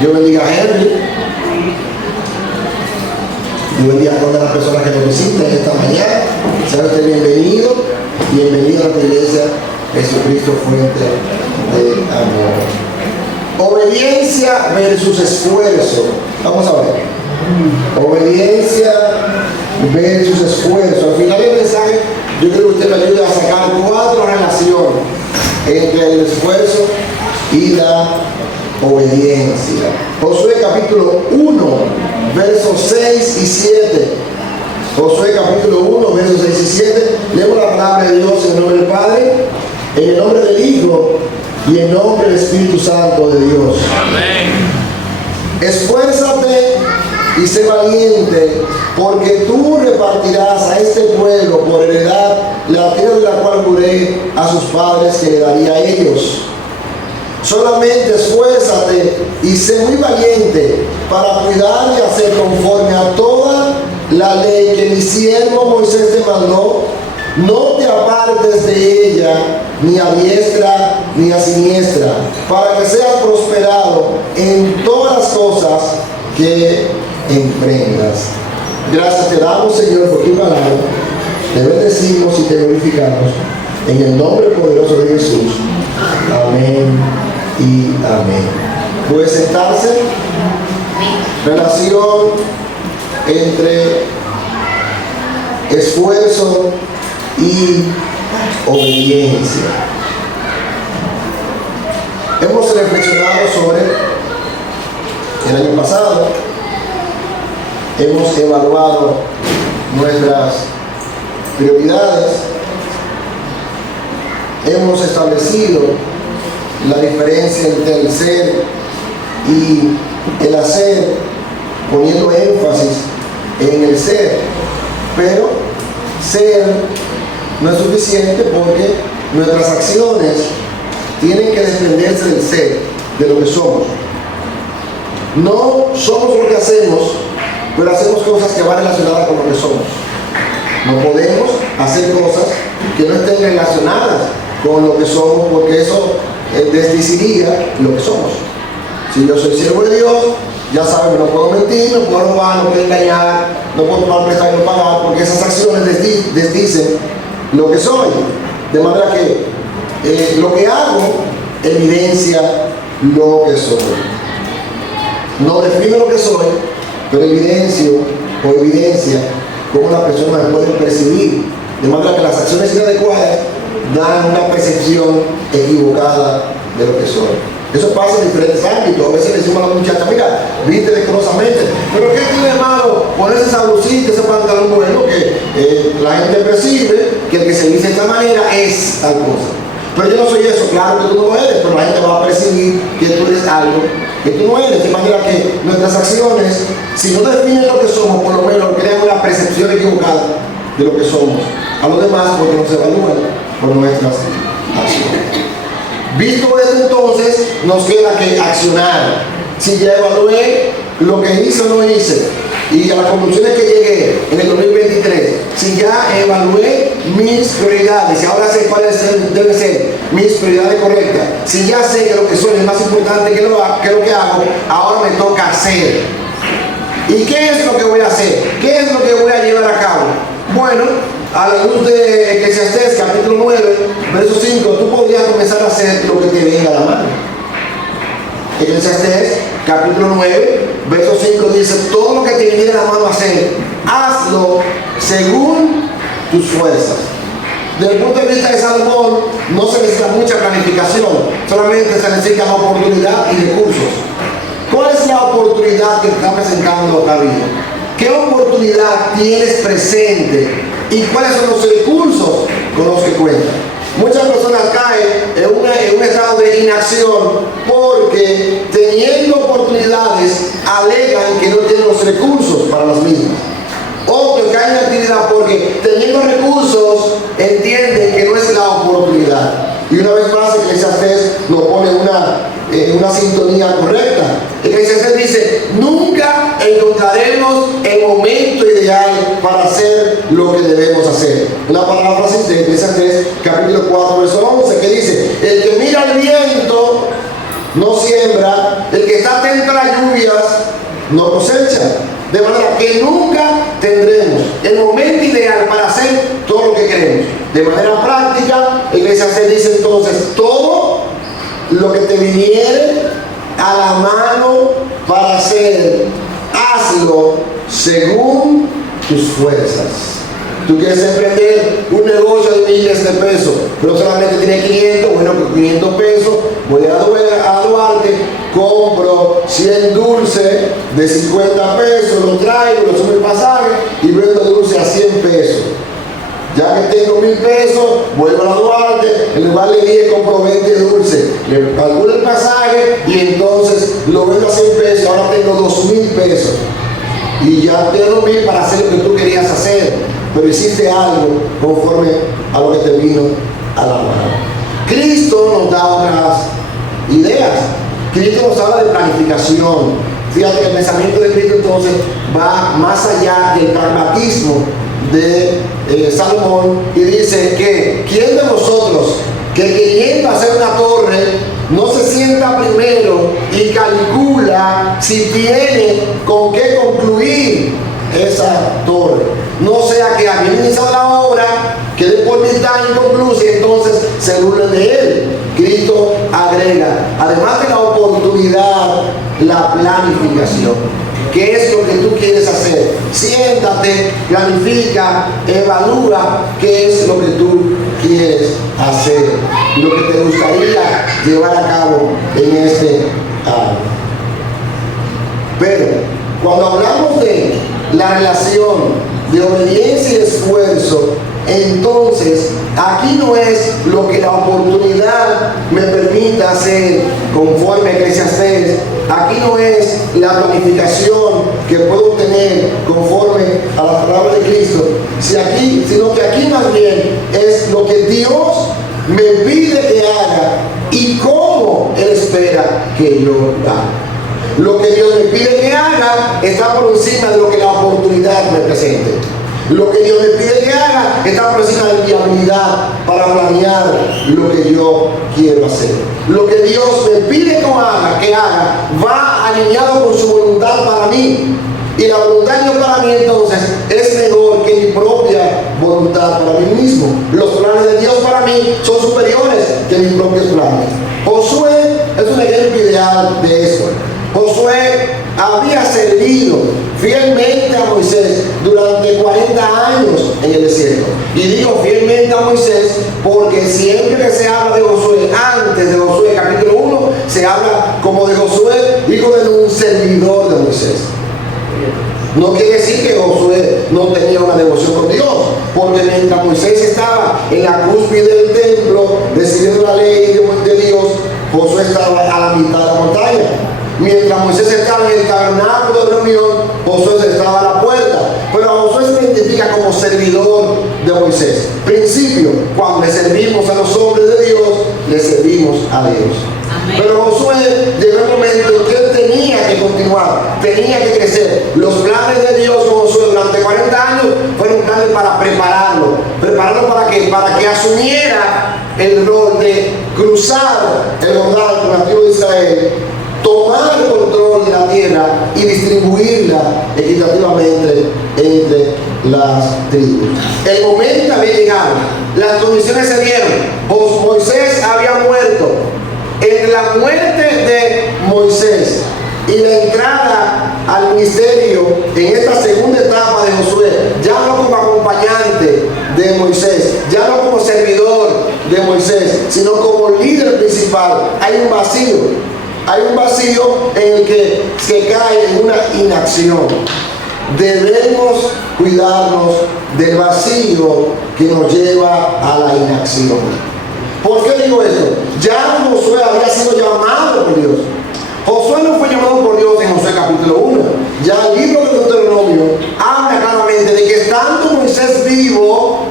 Dios bendiga a Henry. Dios bendiga a todas las personas que nos visitan esta mañana. Sea usted bienvenido. Bienvenido a la iglesia Jesucristo Fuente de Amor. Obediencia versus esfuerzo. Vamos a ver. Obediencia versus esfuerzo. Al final del mensaje, yo creo que usted me ayude a sacar 4 relaciones entre el esfuerzo y la obediencia. Josué capítulo 1, versos 6 y 7. Josué capítulo 1, versos 6 y 7. Leemos la palabra de Dios en el nombre del Padre, en el nombre del Hijo y en el nombre del Espíritu Santo de Dios. Amén. Esfuérzate y sé valiente, porque tú repartirás a este pueblo por heredad la tierra de la cual juré a sus padres que le daría a ellos. Solamente esfuérzate y sé muy valiente para cuidar y hacer conforme a toda la ley que mi siervo Moisés te mandó. No te apartes de ella, ni a diestra ni a siniestra, para que seas prosperado en todas las cosas que emprendas. Gracias te damos, Señor, por tu palabra. Te bendecimos y te glorificamos en el nombre poderoso de Jesús. Amén y amén. Puede sentarse. Relación entre esfuerzo y obediencia. Hemos reflexionado sobre el año pasado. Hemos evaluado nuestras prioridades. Hemos establecido la diferencia entre el ser y el hacer, poniendo énfasis en el ser. Pero ser no es suficiente, porque nuestras acciones tienen que desprenderse del ser, de lo que somos. No somos lo que hacemos, pero hacemos cosas que van relacionadas con lo que somos. No podemos hacer cosas que no estén relacionadas con lo que somos, porque eso desdiciría lo que somos. Si yo soy siervo de Dios, ya saben, no puedo mentir, no puedo robar, no puedo engañar, no puedo tomar prestado y no pagar, porque esas acciones desdicen lo que soy. De manera que lo que hago evidencia lo que soy. No defino lo que soy, pero evidencia cómo las personas pueden percibir. De manera que las acciones inadecuadas dan una percepción equivocada de lo que soy. Eso pasa en diferentes ámbitos. A veces le decimos a la muchacha: mira, viste decorosamente, pero ¿qué tiene de malo ponerse esa blusita, ese pantalón bueno? Que la gente percibe que el que se viste de esta manera es tal cosa. Pero yo no soy eso. Claro que tú no lo eres, pero la gente va a percibir que tú eres algo que tú no eres. De manera que nuestras acciones, si no definen lo que somos, por lo menos crean una percepción equivocada de lo que somos a los demás, porque nos evalúan por nuestras acciones. Visto esto, entonces nos queda que accionar. Si ya evalué lo que hice o no hice y a las conclusiones que llegué en el 2023, si ya evalué mis prioridades y ahora sé cuáles deben ser mis prioridades correctas, si ya sé que lo que soy es más importante que lo que hago, ahora me toca hacer. ¿Y qué es lo que voy a hacer? ¿Qué es lo que voy a llevar a cabo? Bueno, a la luz de Eclesiastés capítulo 9, verso 5, tú podrías comenzar a hacer lo que te venga a la mano. Eclesiastés capítulo 9, verso 5 dice: todo lo que te viene a la mano a hacer, hazlo según tus fuerzas. Desde el punto de vista de Salomón, no se necesita mucha planificación, solamente se necesita la oportunidad y recursos. ¿Cuál es la oportunidad que te está presentando la vida? ¿Qué oportunidad tienes presente? ¿Y cuáles son los recursos con los que cuentan? Muchas personas caen en un estado de inacción porque, teniendo oportunidades, alegan que no tienen los recursos para las mismas. Otros caen en la actividad porque, teniendo recursos, entienden que no es la oportunidad. Y una vez más, Eclesiastés nos pone una sintonía correcta. Eclesiastés dice: nunca encontraremos el momento ideal para hacer lo que debemos hacer. Una palabra así de Eclesiastés capítulo 4, verso 11, que dice: el que mira el viento no siembra, el que está atento a las lluvias no cosecha. De manera que nunca tendremos el momento ideal para hacer todo lo que queremos. De manera práctica, la iglesia se dice entonces, todo lo que te viniere a la mano para hacer, hazlo según tus fuerzas. Tú quieres emprender un negocio de miles de pesos, pero solamente tienes 500, bueno, con 500 pesos voy a Duarte, compro 100 dulces de 50 pesos, los traigo, los subo el pasaje y vendo dulces a 100 pesos. Ya que tengo 1000 pesos, vuelvo a Duarte, en lugar de 10 compro 20 dulces, le calculo el pasaje y entonces lo vendo a 100 pesos, ahora tengo 2000 pesos. Y ya tengo 1000 para hacer lo que tú querías hacer, pero hiciste algo conforme a lo que te vino a la mano. Cristo nos da otras ideas. Cristo nos habla de planificación. Fíjate que el pensamiento de Cristo entonces va más allá del pragmatismo de Salomón y dice que ¿quién de vosotros que queriendo hacer una torre no se sienta primero y calcula si tiene con qué concluir esa torre? No sea que habiendo iniciado la obra quede por mitad inconclusa y entonces se burlen de él. Cristo agrega, además de la oportunidad, la planificación. ¿Qué es lo que tú quieres hacer? Siéntate, planifica, evalúa qué es lo que tú quieres hacer, lo que te gustaría llevar a cabo en este año. Pero cuando hablamos de la relación de obediencia y esfuerzo, entonces aquí no es lo que la oportunidad me permita hacer conforme a Eclesiastés, aquí no es la planificación que puedo tener conforme a la palabra de Cristo, sino que aquí más bien es lo que Dios me pide que haga y cómo Él espera que yo haga. Lo que Dios me pide que haga está por encima de lo que la oportunidad me presente. Lo que Dios me pide que haga está por encima de mi habilidad para planear lo que yo quiero hacer. Lo que Dios me pide que haga va alineado con su voluntad para mí. Y la voluntad de Dios para mí entonces es mejor que mi propia voluntad para mí mismo. Los planes de Dios para mí son superiores que mis propios planes. Josué es un ejemplo ideal de eso. Josué había servido fielmente a Moisés durante 40 años en el desierto. Y digo fielmente a Moisés porque siempre que se habla de Josué, antes de Josué capítulo 1, se habla como de Josué, hijo de un servidor de Moisés. No quiere decir que Josué no tenía una devoción con Dios, porque mientras Moisés estaba en la cúspide del templo recibiendo la ley de Dios, Josué estaba a la mitad de la montaña. Mientras Moisés estaba en el tabernáculo de reunión, Josué estaba a la puerta. Pero a Josué se identifica como servidor de Moisés. Principio, cuando le servimos a los hombres de Dios, le servimos a Dios. Amén. Pero Josué llegó el momento en que él tenía que continuar, tenía que crecer. Los planes de Dios con Josué durante 40 años fueron planes para prepararlo. ¿Prepararlo para qué? Para que asumiera el rol de cruzar el Jordán con la tribu de Israel, tomar el control de la tierra y distribuirla equitativamente entre las tribus. El momento había llegado, las condiciones se dieron. Moisés había muerto. Entre la muerte de Moisés y la entrada al ministerio en esta segunda etapa de Josué, ya no como acompañante de Moisés, ya no como servidor de Moisés, sino como líder principal, hay un vacío. Hay un vacío en el que se cae en una inacción. Debemos cuidarnos del vacío que nos lleva a la inacción. ¿Por qué digo esto? Ya Josué había sido llamado por Dios. Josué no fue llamado por Dios en Josué capítulo 1. Ya el libro de Deuteronomio habla claramente de que estando Moisés vivo,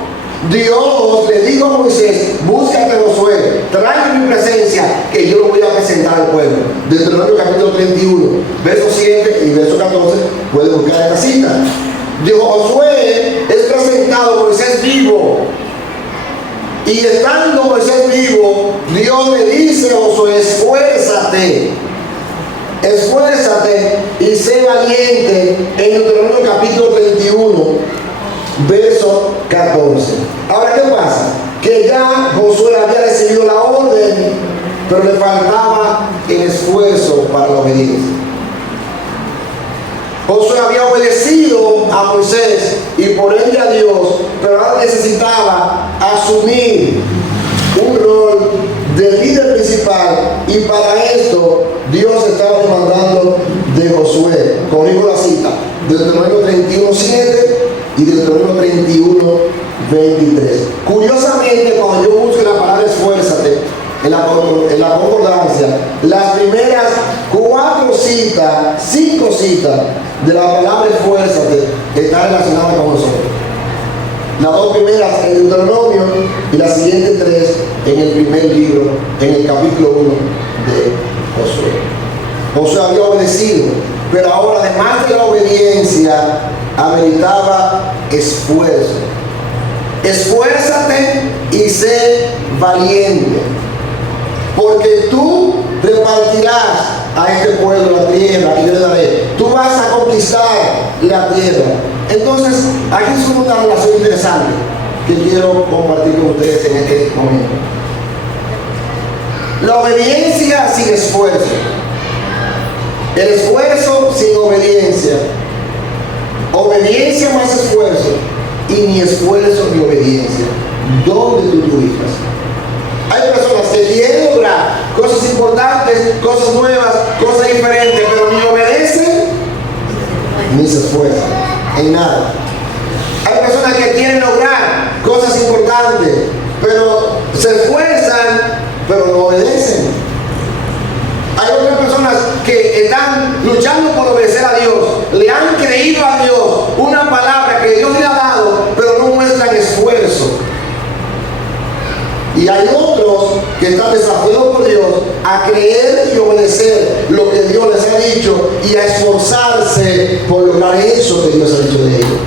Dios le dijo a Moisés, búscate a Josué, tráeme mi presencia, que yo lo voy a presentar al pueblo. Deuteronomio capítulo 31, verso 7 y verso 14, pueden buscar esta cita. Dijo, Josué es presentado, Moisés vivo, Y estando Moisés vivo, Dios le dice a Josué: esfuérzate, esfuérzate y sé valiente, en Deuteronomio capítulo 31, verso 14. Ahora, ¿qué pasa? Que ya Josué había recibido la orden, pero le faltaba el esfuerzo para la obediencia. Josué había obedecido a Moisés y por ende a Dios, pero ahora necesitaba asumir un rol de líder principal, y para esto Dios estaba demandando de Josué. Corrijo la cita: Deuteronomio 31:7 y Deuteronomio 31:23. Curiosamente, cuando yo busco la palabra esfuérzate en la concordancia, las primeras 5 citas de la palabra esfuérzate están relacionadas con nosotros. Las 2 primeras en Deuteronomio y las siguientes 3 en el primer libro, en el capítulo 1 de Josué. Josué había obedecido, pero ahora, además de la obediencia, ameritaba esfuerzo. Esfuérzate y sé valiente, porque tú repartirás a este pueblo la tierra que yo le daré. Tú vas a conquistar la tierra. Entonces, aquí es una relación interesante que quiero compartir con ustedes en este momento. La obediencia sin esfuerzo, el esfuerzo sin obediencia, obediencia más esfuerzo, y ni esfuerzo ni obediencia. ¿Dónde tú te ubicas? Hay personas que quieren lograr cosas importantes, cosas nuevas, cosas diferentes, pero ni obedecen ni se esfuerzan en nada. Hay personas que quieren lograr cosas importantes, pero se esfuerzan, pero no obedecen. Hay otras personas que están luchando por obedecer a Dios, le han creído a Dios una palabra que Dios le ha dado, pero no muestran esfuerzo. Y hay otros que están desafiados por Dios a creer y obedecer lo que Dios les ha dicho y a esforzarse por lograr eso que Dios ha dicho de ellos.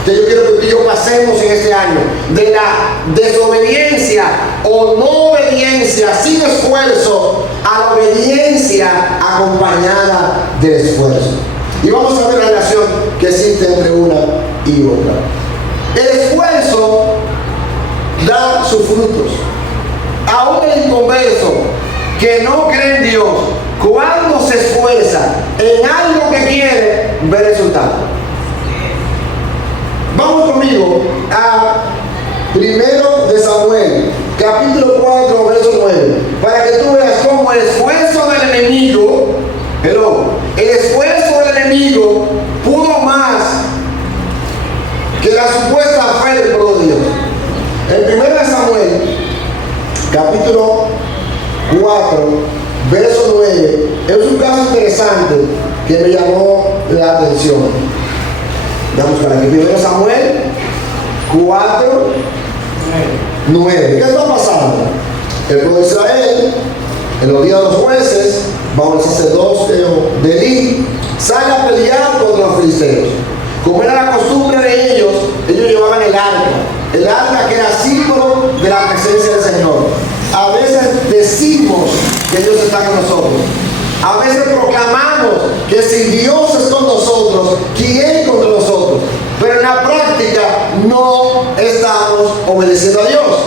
Entonces yo quiero que tú y yo pasemos en este año de la desobediencia o no obediencia sin esfuerzo a la obediencia acompañada de esfuerzo. Y vamos a ver la relación que existe entre una y otra. El esfuerzo da sus frutos. Aún el inconverso que no cree en Dios, cuando se esfuerza en algo que quiere, ve resultados. Vamos conmigo a 1 de Samuel, capítulo 4, verso 9, para que tú veas cómo el esfuerzo del enemigo, el esfuerzo del enemigo pudo más que la supuesta fe del pueblo de Dios. En 1 de Samuel, capítulo 4, verso 9, es un caso interesante que me llamó la atención. Vamos para aquí. 1 Samuel 4, 9. ¿Qué está pasando? El pueblo de Israel, en los días de los jueces, bajo el sacerdocio de Elí, sale a pelear contra los filisteos. Como era la costumbre de ellos llevaban el arca que era símbolo de la presencia del Señor. A veces decimos que Dios está con nosotros. A veces proclamamos que si Dios es con nosotros, ¿quién contra nosotros? Pero en la práctica no estamos obedeciendo a Dios.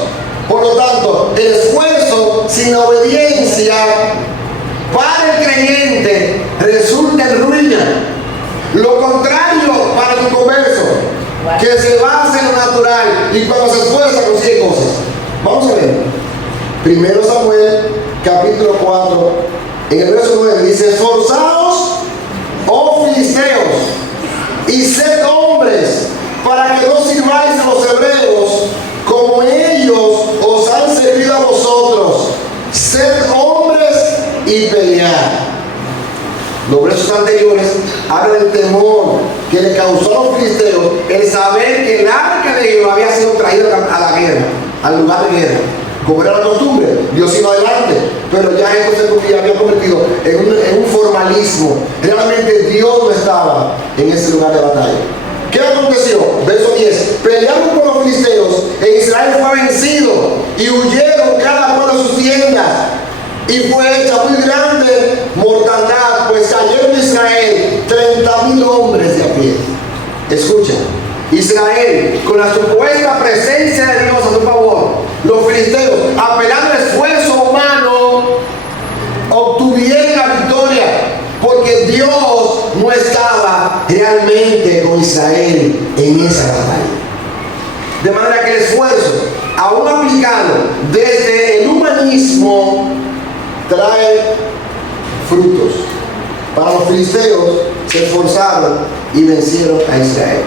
Por lo tanto, el esfuerzo sin obediencia para el creyente resulta en ruina. Lo contrario para el inconverso, que se basa en lo natural y cuando se esfuerza consigue cosas. Vamos a ver. 1 Samuel, capítulo 4, en el verso 9 dice: esforzaos, oh filisteos, y sed hombres, para que no sirváis a los hebreos como ellos os han servido a vosotros. Sed hombres y pelead. Los versos anteriores hablan del temor que le causó a los filisteos el saber que el arca de Dios había sido traído a la guerra, al lugar de guerra. Como era la costumbre, Dios iba adelante, pero ya esto se había convertido en un formalismo. Realmente Dios no estaba en ese lugar de batalla. ¿Qué aconteció? Verso 10. Pelearon con los filisteos e Israel fue vencido y huyeron cada uno de sus tiendas. Y fue hecha muy grande mortandad, pues cayeron de Israel 30,000 hombres de a pie. Escucha, Israel, con la supuesta presencia de Dios a su favor, los filisteos, apelando al esfuerzo humano, obtuvieron la victoria, porque Dios no estaba realmente con Israel en esa batalla. De manera que el esfuerzo, aún aplicado desde el humanismo, trae frutos. Para los filisteos se esforzaron y vencieron a Israel.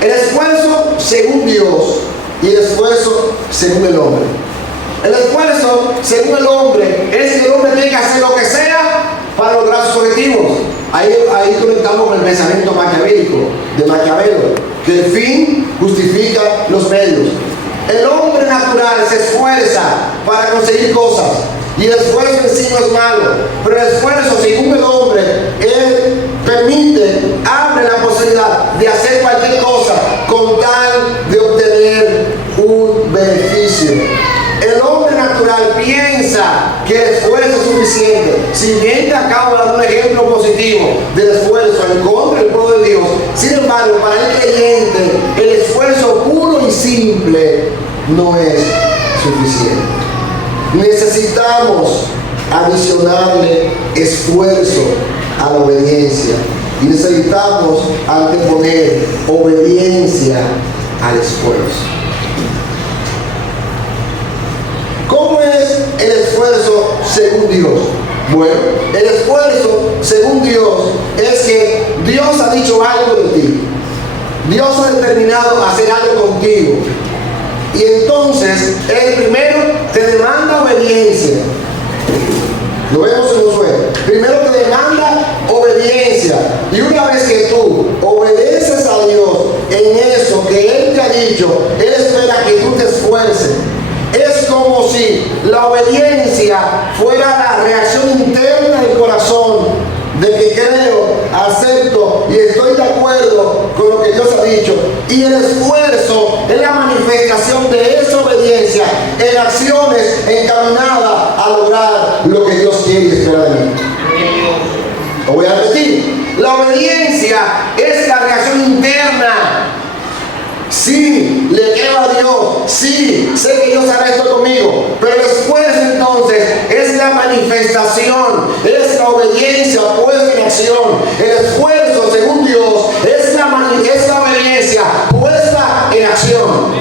El esfuerzo según Dios y el esfuerzo según el hombre. El esfuerzo según el hombre es que el hombre tiene que hacer lo que sea para lograr sus objetivos. Ahí conectamos con el pensamiento maquiavélico de Maquiavelo, que el fin justifica los medios. El hombre natural se esfuerza para conseguir cosas y el esfuerzo en sí no es malo, pero el esfuerzo según el hombre, él abre la posibilidad de hacer cualquier cosa con tal de obtener un beneficio. El hombre natural piensa que el esfuerzo es suficiente. Si bien te acabo de dar un ejemplo positivo del esfuerzo en contra del pueblo de Dios, sin embargo, para el creyente, el esfuerzo puro y simple no es suficiente. Necesitamos adicionarle esfuerzo a la obediencia y necesitamos anteponer obediencia al esfuerzo. ¿Cómo es el esfuerzo según Dios? Bueno, el esfuerzo según Dios es que Dios ha dicho algo de ti. Dios ha determinado hacer algo contigo. Y entonces, el primero te demanda obediencia. Lo vemos en Josué. Primero te demanda obediencia. Y una vez que tú obedeces a Dios en eso que Él te ha dicho, Él espera que tú te esfuerces. Es como si la obediencia fuera la reacción interna del corazón de que creo, acepto y estoy de acuerdo con lo que Dios ha dicho. Y el esfuerzo es la manifestación de esa obediencia en acciones encaminadas a lograr lo que Dios quiere y espera de mí. Lo voy a repetir. La obediencia es la reacción interna. Sí, le creo a Dios, sí, sé que Dios hará esto conmigo, pero el esfuerzo entonces es la manifestación, es la obediencia puesta en acción. El esfuerzo según Dios es la obediencia puesta en acción.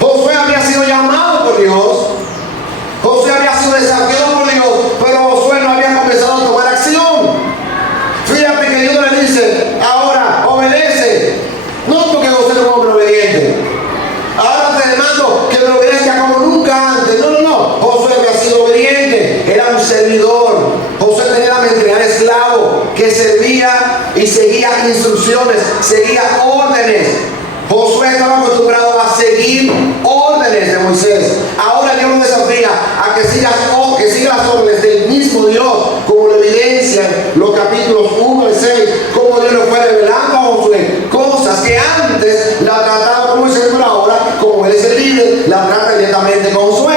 Josué había sido llamado por Dios, Josué había sido desafiado por Dios, pero Josué no había comenzado a tomar acción. Fíjate que Dios le dice, ahora obedece. No porque Josué es un hombre obediente. Ahora te demando que me obedezca como nunca antes. No. Josué había sido obediente. Era un servidor. Josué tenía la mentalidad de esclavo que servía y seguía instrucciones, seguía órdenes. Josué estaba acostumbrado a seguir órdenes de Moisés. Ahora Dios lo desafía a que siga las órdenes del mismo Dios, como lo evidencian los capítulos 1 y 6, como Dios lo fue revelando a Josué. Cosas que antes la trataba con Moisés, pero ahora, como él es el líder, la trata directamente con Josué.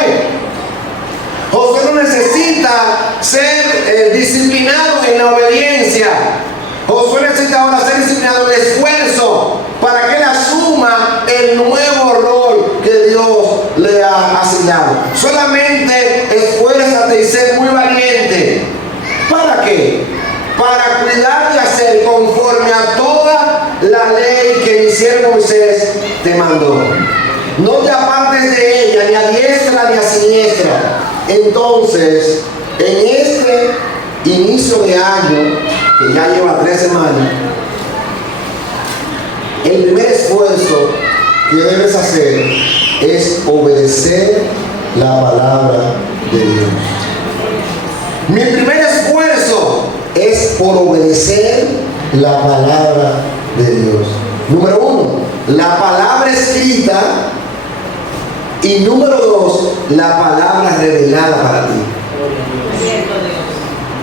Josué no necesita ser disciplinado en la obediencia. Josué necesita ahora ser disciplinado en el esfuerzo para que él asuma el nuevo rol que Dios le ha asignado. Solamente esfuérzate y sé muy valiente. ¿Para qué? Para cuidar de hacer conforme a toda la ley que mi siervo Moisés te mandó. No te apartes de ella, ni a diestra ni a siniestra. Entonces, en este inicio de año, que ya lleva 3 semanas, el primer esfuerzo que debes hacer es obedecer la palabra de Dios. Mi primer esfuerzo es por obedecer la palabra de Dios. Número 1, la palabra escrita. Y número 2, la palabra revelada para ti.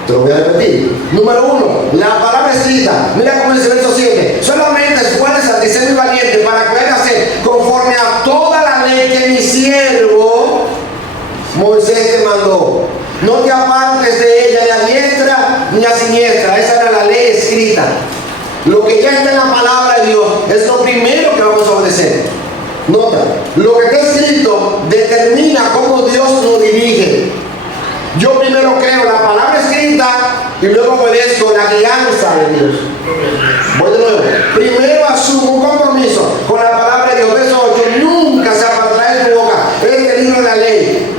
Te lo voy a repetir. Número 1, la palabra escrita. Mira cómo dice el verso 7. Solamente esfuérzate y sé muy valiente para que puedas hacer conforme a toda la ley que mi siervo Moisés te mandó. No te apartes de ella ni a diestra ni a siniestra. Esa era la ley escrita. Lo que ya está en la palabra de Dios es lo primero que vamos a obedecer. Nota, lo que está escrito determina cómo Dios nos dirige. Yo primero creo la palabra escrita y luego obedezco la guianza de Dios. Voy de nuevo. Primero asumo un compromiso con la palabra de Dios. Verso 8. Nunca se apartará de tu boca este libro de la ley,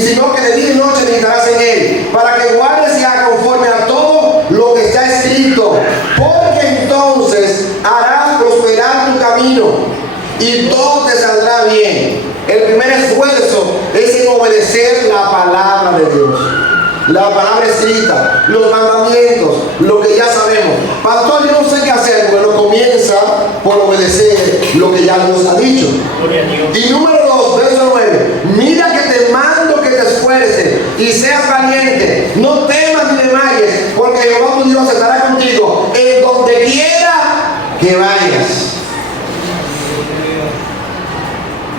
sino que de día y noche meditarás en él, para que guardes y hagas conforme a todo lo que está escrito, porque entonces harás prosperar tu camino y todo te saldrá bien. El primer esfuerzo es en obedecer la palabra de Dios, la palabra escrita, los mandamientos, lo que ya sabemos. Pastor, yo no sé qué hacer. Bueno, comienza por obedecer lo que ya Dios ha dicho. Y número 2, verso 9. Mira que te mando que te esfuerces y seas valiente. No temas ni desmayes, porque Jehová tu Dios estará contigo en donde quiera que vayas.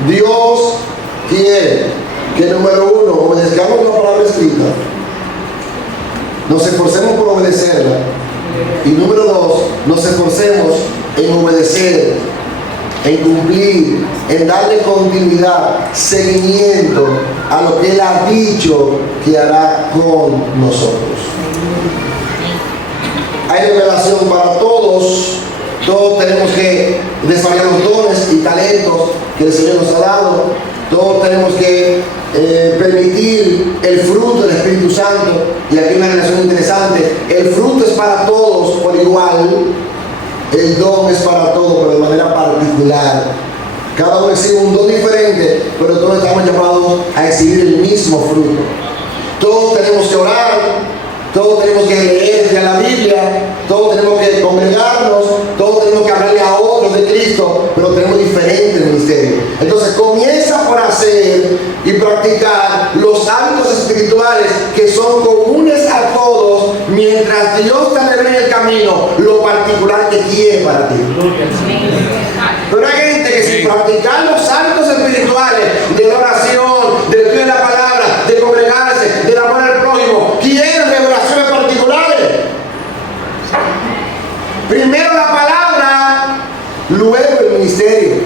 Dios quiere que, número 1, obedezcamos la palabra escrita, nos esforcemos por obedecerla, y número 2, nos esforcemos en obedecer, en cumplir, en darle continuidad, seguimiento a lo que Él ha dicho que hará con nosotros. Hay revelación para todos. Todos tenemos que desarrollar los dones y talentos que el Señor nos ha dado. Todos tenemos que permitir el fruto del Espíritu Santo. Y aquí hay una relación interesante. El fruto es para todos por igual. El don es para todos, pero de manera particular. Cada uno exhibe un don diferente, pero todos estamos llamados a exhibir el mismo fruto. Todos tenemos que orar. Todos tenemos que leer de la Biblia, todos tenemos que congregarnos, todos tenemos que hablarle a otros de Cristo, pero tenemos diferentes ministerios. Entonces comienza por hacer y practicar los hábitos espirituales que son comunes a todos, mientras Dios te revela en el camino lo particular que quiere para ti. Pero hay gente que sin practicar los hábitos espirituales de la oración, del estudio de la palabra, de congregarse, del amor al prójimo, quieren revelaciones particulares. Primero la palabra, luego el ministerio.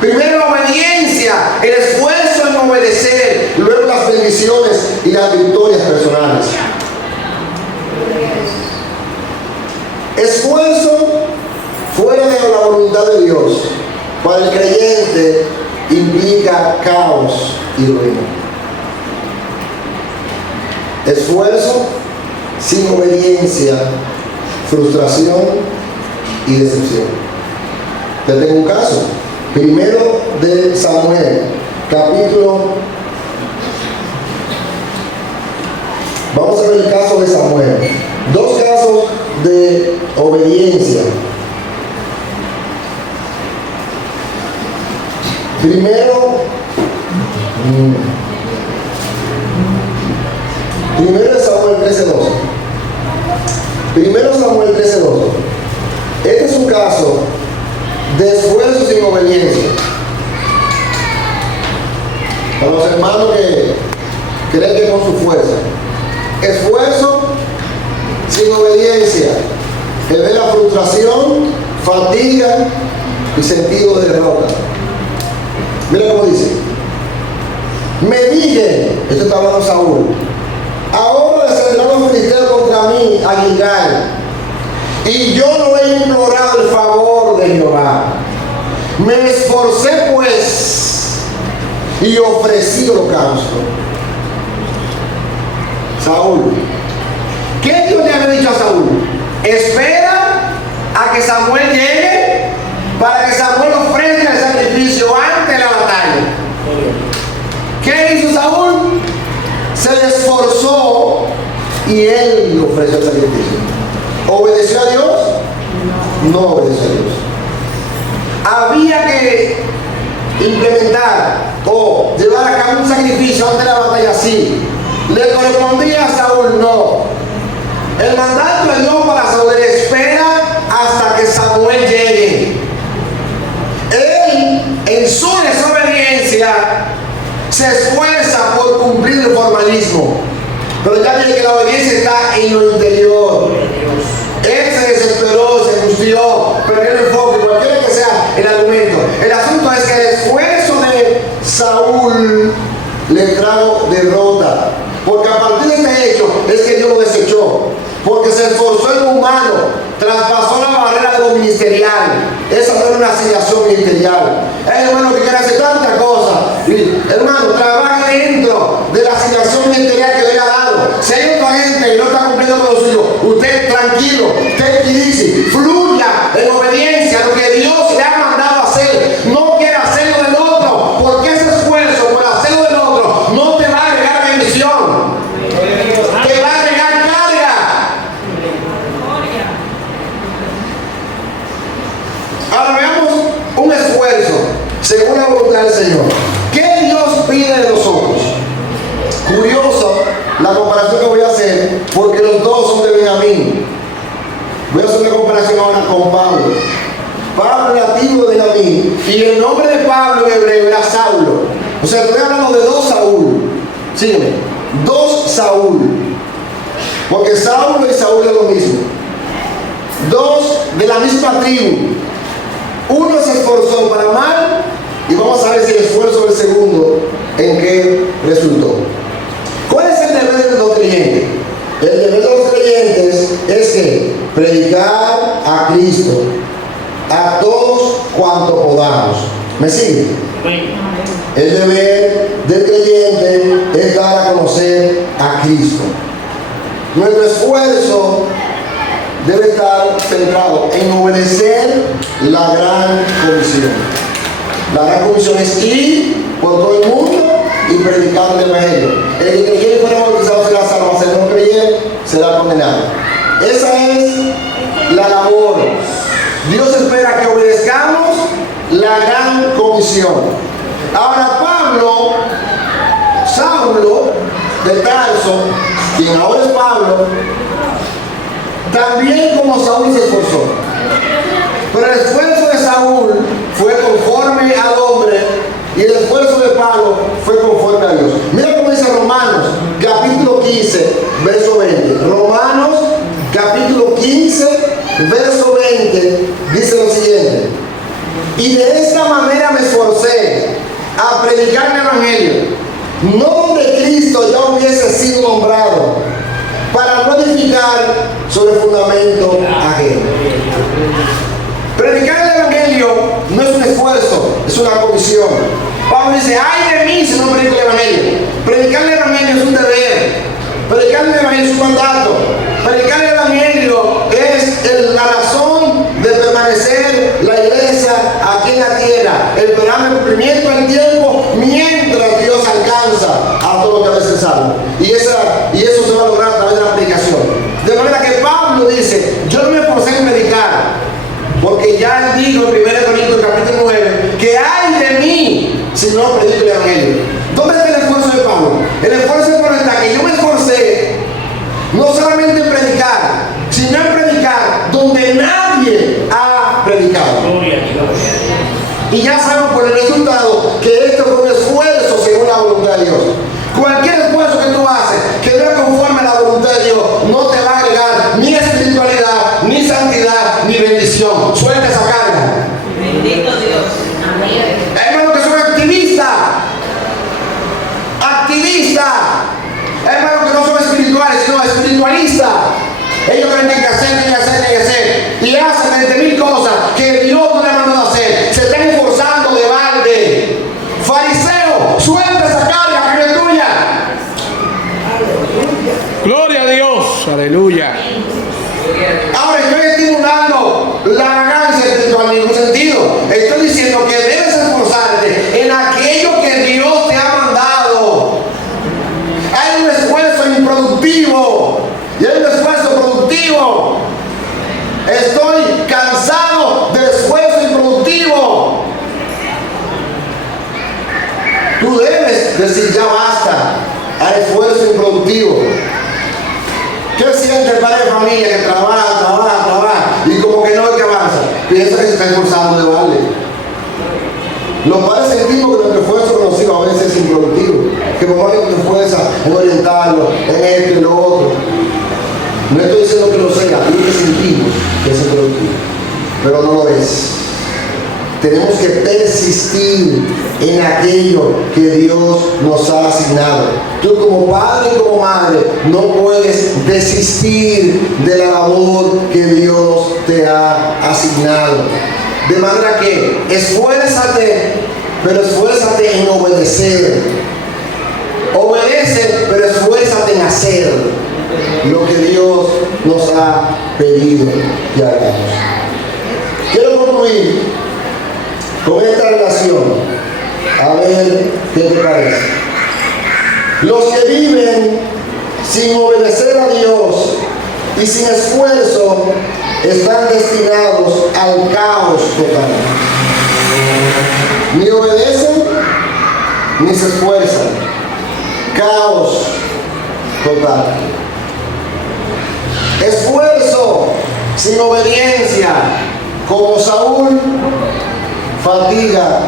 Primero la obediencia, el esfuerzo en obedecer, luego las bendiciones y las victorias personales. Esfuerzo fuera de la voluntad de Dios para el creyente implica caos y ruina. Esfuerzo sin obediencia, frustración y decepción. Te tengo un caso. Primero de Samuel, capítulo. Vamos a ver el caso de Samuel. Dos casos de obediencia. Primero de Samuel 13:12. Primero Samuel 13:12. Este es un caso de esfuerzo sin obediencia. Para los hermanos que creen que con su fuerza. Esfuerzo sin obediencia es de la frustración, fatiga y sentido de derrota. Mira cómo dice. Me dije, esto está hablando Saúl, ahora descenderán los filisteos contra mí a Gilgal, y yo no he implorado el favor de Jehová. Me esforcé pues y ofrecí holocausto. Saúl, ¿qué Dios le había dicho a Saúl? Espera a que Samuel llegue para que Samuel ofrezca el sacrificio antes de la batalla. ¿Qué hizo Saúl? Se esforzó y él ofreció el sacrificio. ¿Obedeció a Dios? No obedeció a Dios. Había que implementar o llevar a cabo un sacrificio antes de la batalla, sí. ¿Le correspondía a Saúl? No. El mandato de Dios para Saúl espera hasta que Samuel llegue. Él, en su desobediencia, se esfuerza por cumplir el formalismo. Pero ya dije que la obediencia está en lo interior. Él se desesperó, se angustió, perdió el enfoque, cualquiera que sea el argumento. El asunto es que el esfuerzo de Saúl le trajo derrota. Porque a partir de este hecho es que Dios lo desechó. Porque se esforzó en lo humano, traspasó la barrera de lo ministerial. Esa no era una asignación ministerial. Hay hermano que quiere hacer tantas cosas. Y, hermano, trabaja dentro de la asignación ministerial que Dios le ha dado. Si hay otra gente que no está cumpliendo con lo suyo, usted tranquilo, usted dice, fluya en obediencia a lo que Dios le ha mandado a hacer. No quiera hacerlo del otro, porque ese esfuerzo por hacerlo del otro no te va a agregar bendición. Te va a agregar carga. Ahora veamos un esfuerzo según la voluntad del Señor. ¿Qué Dios pide de nosotros? Curioso la comparación que voy a hacer, porque los dos son de Benjamín. Voy a hacer una comparación ahora con Pablo. Pablo nativo de Benjamín, y el nombre de Pablo en hebreo era Saulo. O sea, estoy hablando de dos Saúl. Sígueme, dos Saúl. Porque Saulo y Saúl es lo mismo. Dos de la misma tribu. Uno se esforzó para mal, y vamos a ver si el esfuerzo del segundo en qué resultó. ¿Cuál es el deber de los creyentes? El deber de los creyentes es que predicar a Cristo a todos cuanto podamos. ¿Me sigue? El deber del creyente es dar a conocer a Cristo. Nuestro esfuerzo debe estar centrado en obedecer la gran comisión. La gran comisión es ir por todo el mundo y predicar el evangelio. El que creyere y fuera bautizado será salvo, si no creyere será condenado. Esa es la labor. Dios espera que obedezcamos la gran comisión. Ahora Saulo de Tarso, quien ahora es Pablo, también como Saúl se esforzó. Pero el esfuerzo de Saúl fue conforme al hombre y el esfuerzo de Pablo fue conforme a Dios. Mira cómo dice Romanos, capítulo 15, verso 20. Romanos, capítulo 15, verso 20, dice lo siguiente. Y de esta manera me esforcé a predicar el evangelio, no donde Cristo ya hubiese sido nombrado, para no edificar sobre fundamento ajeno. Predicar el evangelio no es un esfuerzo, es una comisión. Pablo dice, ay de mí si no predico el evangelio. Predicar el evangelio es un deber. Predicar el evangelio es un mandato. Predicar el evangelio es la razón de permanecer la iglesia aquí en la tierra, esperando el cumplimiento del tiempo mientras Dios alcanza a todo lo que es necesario. Y eso se va a lograr a través de la predicación. De manera que Pablo dice, yo no me esforcé en predicar, porque ya él dijo en 1 Corintios capítulo 9 que ay de mí si no predico el evangelio. ¿Dónde está el esfuerzo de Pablo? El esfuerzo de Pablo está que yo me esforcé no solamente en predicar, sino en predicar donde nadie ha predicado. Y ya sabemos por el resultado que esto fue un esfuerzo según la voluntad de Dios. Cualquier esfuerzo que tú haces que no es conforme a la voluntad de Dios no te va a agregar ni espiritualidad, ni santidad, ni bendición. Suelta esa carga. Bendito Dios. Amén. Hay hermanos que son activistas. Hay hermanos que no son espirituales, sino espiritualistas. Ellos tienen que hacer. Y hacen 20.000 cosas que Dios no le ha mandado a hacer. Se están esforzando de balde. Fariseo, suelta esa carga que no es tuya. Gloria a Dios, aleluya. Ahora estoy estimulando la vagancia espiritual en ningún sentido. Estoy diciendo que debes esforzarte en aquello que Dios te ha mandado. Hay un esfuerzo improductivo y hay un esfuerzo productivo. Estoy cansado del esfuerzo improductivo. Tú debes decir ya basta al esfuerzo improductivo. ¿Qué siente el padre familia que trabaja, y como que no es que avanza, piensa que se está esforzando de vale. Los padres sentimos que nuestro esfuerzo con los hijos a veces es improductivo, que papá se esfuerza en orientarlo, en esto y lo otro. No estoy diciendo que lo sea, digo que sentimos que es improductivo, pero no lo es. Tenemos que persistir en aquello que Dios nos ha asignado. Tú como padre y como madre no puedes desistir de la labor que Dios te ha asignado. De manera que esfuérzate, pero esfuérzate en obedecer. Obedece, pero esfuérzate en hacer lo que Dios nos ha pedido que hagamos. Quiero concluir con esta relación, a ver qué te parece. Los que viven sin obedecer a Dios y sin esfuerzo están destinados al caos total. Ni obedecen ni se esfuerzan. Caos total. Esfuerzo sin obediencia, como Saúl, fatiga,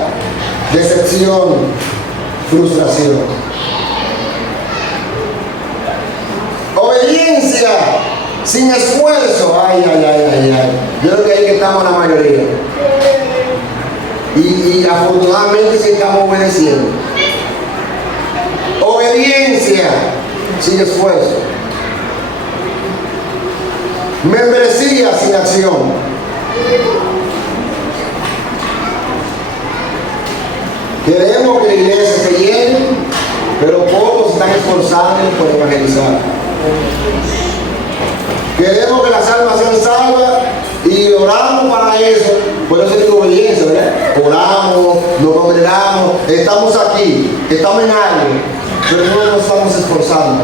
decepción, frustración. Obediencia sin esfuerzo, ay. Yo creo que ahí que estamos la mayoría. Y afortunadamente sí estamos obedeciendo. Obediencia sin esfuerzo. Membresía sin acción. Queremos que la iglesia se llene, pero pocos están esforzando por evangelizar. Queremos que las almas sean salvas y oramos para eso. Por eso digo obediencia, ¿verdad? Oramos, nos congregamos, estamos aquí, estamos en algo, pero no nos estamos esforzando.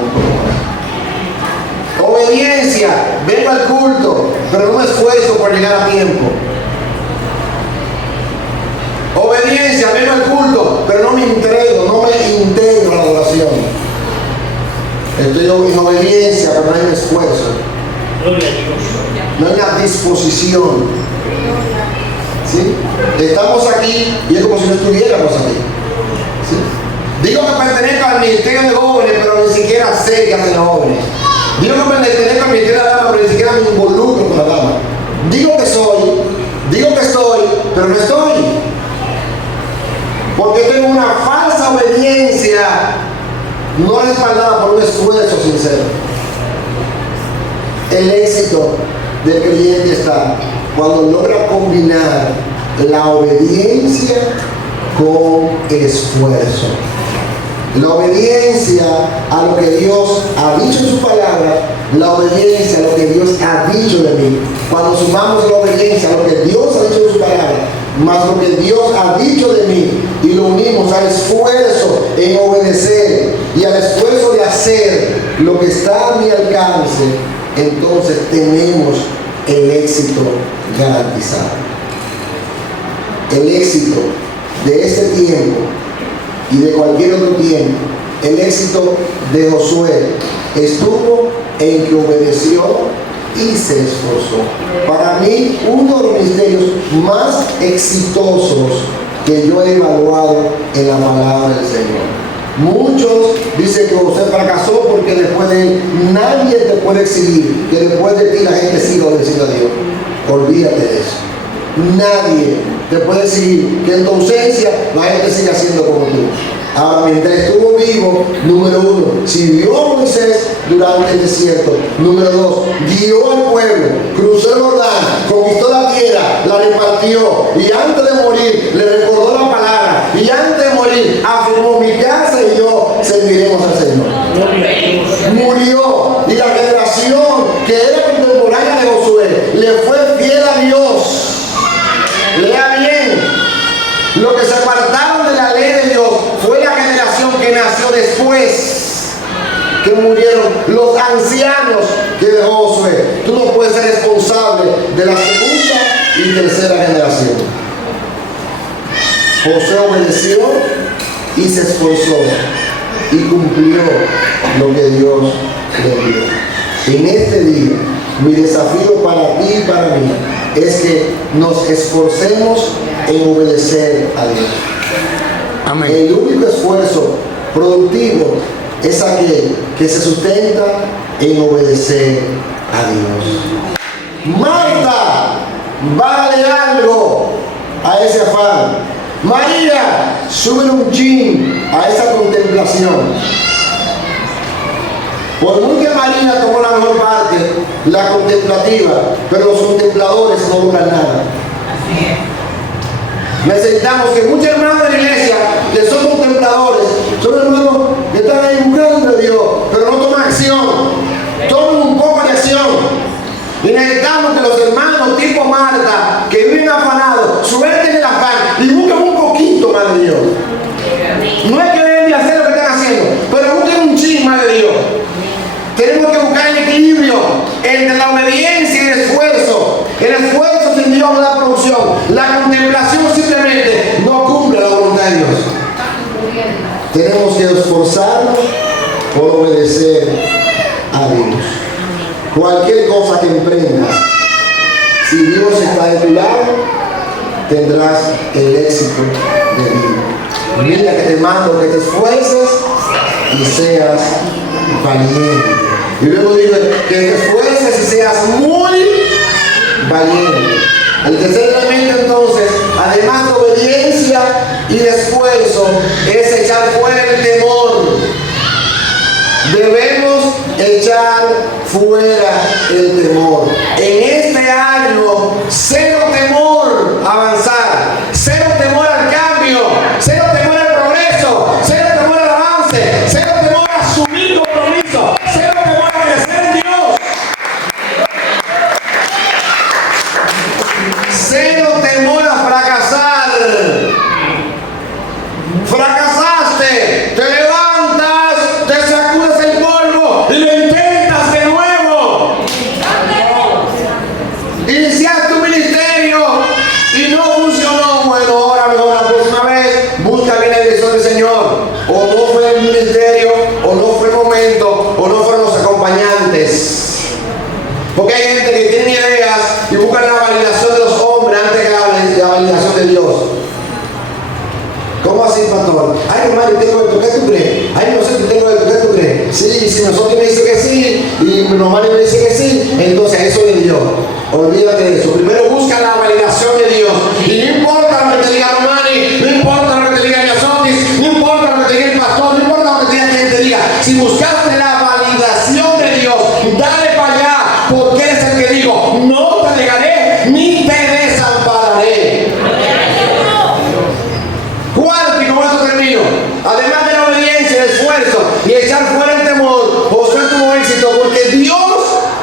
Obediencia, vengo al culto, pero no me esfuerzo por llegar a tiempo. Obediencia, vengo al culto, pero no me integro a la adoración. Estoy en obediencia, pero no hay un esfuerzo. No hay una disposición. ¿Sí? Estamos aquí y es como si no estuviéramos aquí. ¿Sí? Digo que pertenezco al ministerio de jóvenes, pero ni siquiera sé qué hacen los jóvenes. Digo que pertenezco al ministerio de la dama, pero ni siquiera me involucro con la dama. Digo que estoy, pero no estoy. Porque tengo una falsa obediencia, no respaldada por un esfuerzo sincero. El éxito del creyente está cuando logra combinar la obediencia con esfuerzo. La obediencia a lo que Dios ha dicho en su palabra, la obediencia a lo que Dios ha dicho de mí. Cuando sumamos la obediencia a lo que Dios ha dicho en su palabra, más lo que Dios ha dicho de mí, y lo unimos al esfuerzo en obedecer y al esfuerzo de hacer lo que está a mi alcance, entonces tenemos el éxito garantizado. El éxito de este tiempo y de cualquier otro tiempo, el éxito de Josué estuvo en que obedeció y se esforzó. Para mí, uno de los ministerios más exitosos que yo he evaluado en la palabra del Señor. Muchos dicen que José fracasó porque después de él nadie te puede exhibir que después de ti la gente siga obedeciendo a Dios. Olvídate de eso. Nadie te puede exhibir que en tu ausencia la gente siga siendo como tú. Ahora, mientras estuvo vivo, número uno, sirvió a Moisés durante el desierto. Número dos, guió al pueblo, cruzó el Jordán, conquistó la tierra, la repartió, y antes de morir le recordó la palabra, y antes de morir afirmó: mi casa y yo serviremos al Señor. Murió, y la generación que era contemporánea de Josué le fue fiel a Dios. Lea bien. Lo que se apartaron de la ley de Dios fue la generación que nació después, que murieron los ancianos que dejó Josué. Tú no puedes ser responsable de la segunda y tercera generación. Josué obedeció y se esforzó y cumplió lo que Dios le dio. En este día Mi desafío para ti y para mí es que nos esforcemos en obedecer a Dios. Amén. El único esfuerzo productivo es aquel que se sustenta en obedecer a Dios. Marta, vale algo a ese afán. María, sube un chin a esa contemplación. Por muy que María tomó la mejor parte, la contemplativa, pero los contempladores no logran nada. Así es. Necesitamos que muchos hermanos de la iglesia que son contempladores, son hermanos que están ahí buscando a Dios, pero no toman acción. Tomen un poco de acción. Y necesitamos que los hermanos tipo Marta, que viven afanados, suelten el afán y busquen un poquito más de Dios. No es que deben de hacer lo que están haciendo, pero busquen un chin más de Dios. Tenemos que buscar el equilibrio entre la obediencia y el esfuerzo. El esfuerzo sin Dios no da producción. La contemplación simplemente no cumple la voluntad de Dios. Tenemos que esforzarnos por obedecer a Dios. Cualquier cosa que emprendas, si Dios está de tu lado, tendrás el éxito de Dios. Mira que te mando que te esfuerces y seas valiente. Y luego digo que te esfuerces y seas muy valiente. El tercer elemento entonces, además de obediencia y de esfuerzo, es echar fuera el temor. Debemos echar fuera el temor. En este año, cero temor a avanzar, cero temor al cambio, cero temor al progreso, cero temor al avance, cero temor a asumir compromiso, cero temor a crecer en Dios. Cero temor a fracasar. Fracasaste, te levantas, te sacudes el polvo y lo intentas de nuevo. Iniciaste un ministerio y no funcionó. Bueno, ahora mejor la próxima vez busca bien la dirección del Señor. O no fue el ministerio, o no fue el momento, o no fueron los acompañantes. Porque hay gente que tiene ideas y buscan la validación de los hombres antes que la validación de Dios. ¿Cómo así, pastor? Ay, hermano, tengo esto, ¿qué tú crees? Ay, no sé, tengo esto, ¿qué tú crees? Sí, si nosotros me dice que sí, y mi hermano me dice que sí, entonces eso es de Dios. Olvídate de eso. Primero busca la validación de Dios. Y no importa lo que te diga Romani, no importa lo que te diga Yasotis, no importa lo que te diga el pastor, no importa lo que te diga quien te diga. Si buscaste la validación de Dios, dale para allá, porque Él es el que dijo, no te negaré ni te desampararé. Cuarto, y con esto termino. Además de la obediencia, el esfuerzo y echar fuera el temor, Josué tuvo éxito porque Dios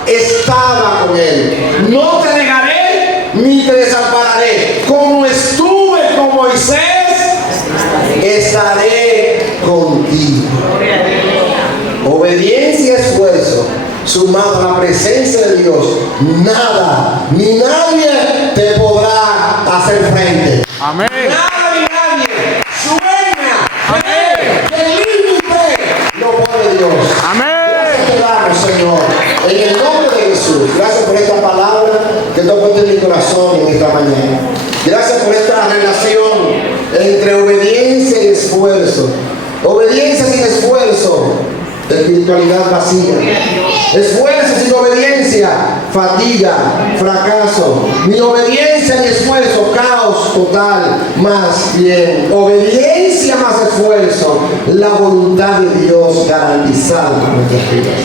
estaba con él. No te negaré ni te desampararé. Como estuve con Moisés, estaré contigo. Obediencia y esfuerzo sumado a la presencia de Dios, nada ni nadie te podrá hacer frente. Amén. Nada ni nadie. Sueña, cree, el límite lo pone Dios. Amén. Te damos, Señor, en el nombre de Jesús. Gracias por esta palabra que tú has puesto en mi corazón en esta mañana. Gracias por esta relación entre obediencia y esfuerzo. Obediencia sin esfuerzo, espiritualidad vacía. Esfuerzo sin obediencia, fatiga, fracaso. Ni obediencia ni esfuerzo, caos total. Más bien, obediencia más esfuerzo, la voluntad de Dios garantizada en nuestras vidas.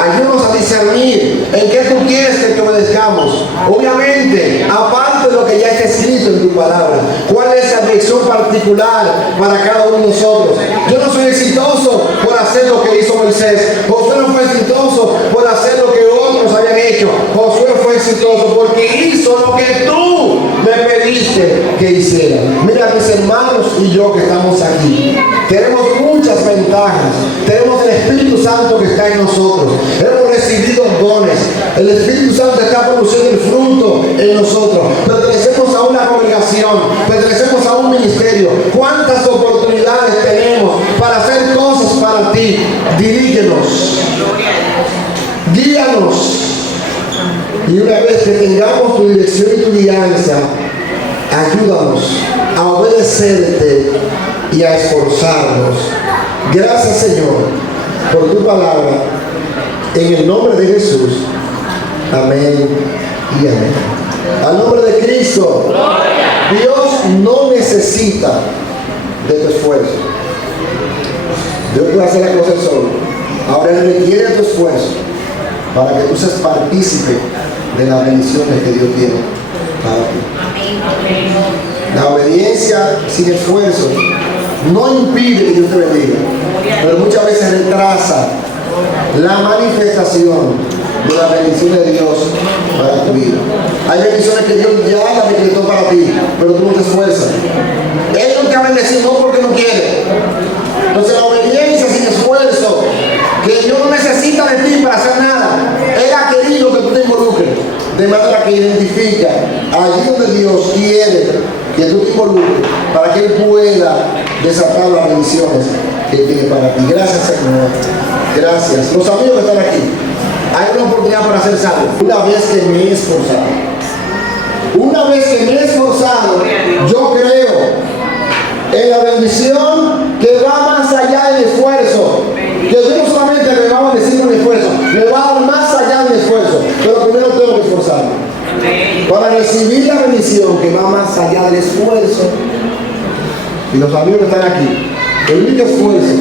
Ayúdanos a discernir en qué tú quieres que te obedezcamos. Obviamente, aparte de lo que ya está escrito en tu palabra, cuál es la dirección particular para cada uno de nosotros. Yo no soy exitoso por hacer lo que hizo Moisés. Josué no fue exitoso por hacer lo que otros habían hecho. Josué fue exitoso porque hizo lo que tú me pediste que hiciera. Mira, mis hermanos y yo que estamos aquí, tenemos muchas ventajas. Tenemos el Espíritu Santo que está en nosotros. Hemos recibido dones. El Espíritu Santo está produciendo el fruto en nosotros. Pertenecemos a una congregación, pertenecemos a un ministerio. ¿Cuántas oportunidades tenemos para hacer cosas para ti? Dirígenos, guíanos, Y una vez que tengamos tu dirección y tu guianza, ayúdanos a obedecerte y a esforzarnos. Gracias, Señor, por tu palabra. En el nombre de Jesús. Amén y amén. Al nombre de Cristo. Dios no necesita de tu esfuerzo. Dios puede hacer las cosas solo. Ahora Él requiere tu esfuerzo para que tú seas partícipe de las bendiciones que Dios tiene para ti. La obediencia sin esfuerzo no impide que Dios te bendiga, pero muchas veces retrasa la manifestación de la bendición de Dios para tu vida. Hay bendiciones que Dios ya las decretó para ti, pero tú no te esfuerzas. Él no te ha bendecido no porque no quiere. Entonces la obediencia sin esfuerzo, que Dios no necesita de ti para hacer nada, Él ha querido que tú te involucres, de manera que identifica allí donde Dios quiere que tú te involucres, para que Él pueda desatar las bendiciones que Él tiene para ti. Gracias, Señor. Gracias. Los amigos que están aquí, hay una oportunidad para ser salvos. Una vez que me he esforzado, yo creo en la bendición que va más allá del esfuerzo. Que Dios no solamente me va a bendecir con esfuerzo, me va a dar más allá del esfuerzo. Pero primero tengo que esforzarme para recibir la bendición que va más allá del esfuerzo. Y los amigos que están aquí, el único esfuerzo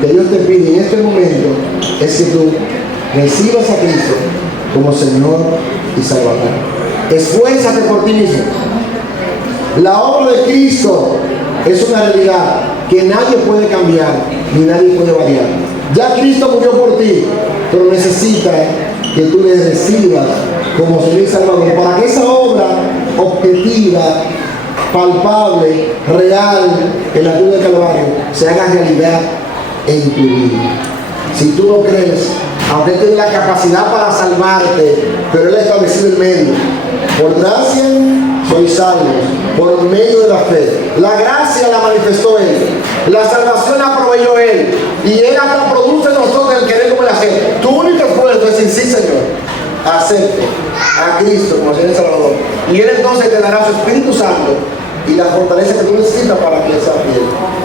que Dios te pide en este momento es que tú recibas a Cristo como Señor y Salvador. Esfuérzate por ti mismo. La obra de Cristo es una realidad que nadie puede cambiar ni nadie puede variar. Ya Cristo murió por ti, pero necesita que tú le recibas como Señor y Salvador para que esa obra objetiva, palpable, real en la cruz del Calvario se haga realidad en tu vida. Si tú no crees, aunque Él tiene la capacidad para salvarte, pero Él ha establecido el medio. Por gracia sois salvos, por medio de la fe. La gracia la manifestó Él, la salvación la proveyó Él, y Él hasta produce en nosotros el querer como el hacer. Tu único esfuerzo es decir, sí, Señor, acepto a Cristo como Señor y Salvador, y Él entonces te dará su Espíritu Santo y la fortaleza que tú necesitas para que sea fiel.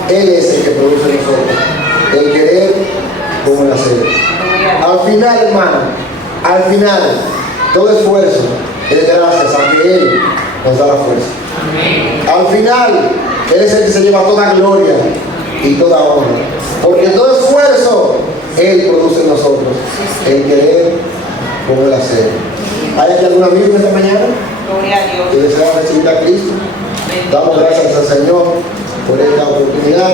Él es el que produce en nosotros el querer como el hacer. Al final, hermano, al final, todo esfuerzo es gracias a que Él nos da la fuerza. Al final, Él es el que se lleva toda gloria y toda honra, porque todo esfuerzo Él produce en nosotros el querer como el hacer. ¿Hay aquí algún amigo en esta mañana que desea recibir a Cristo? Damos gracias al Señor por esta oportunidad.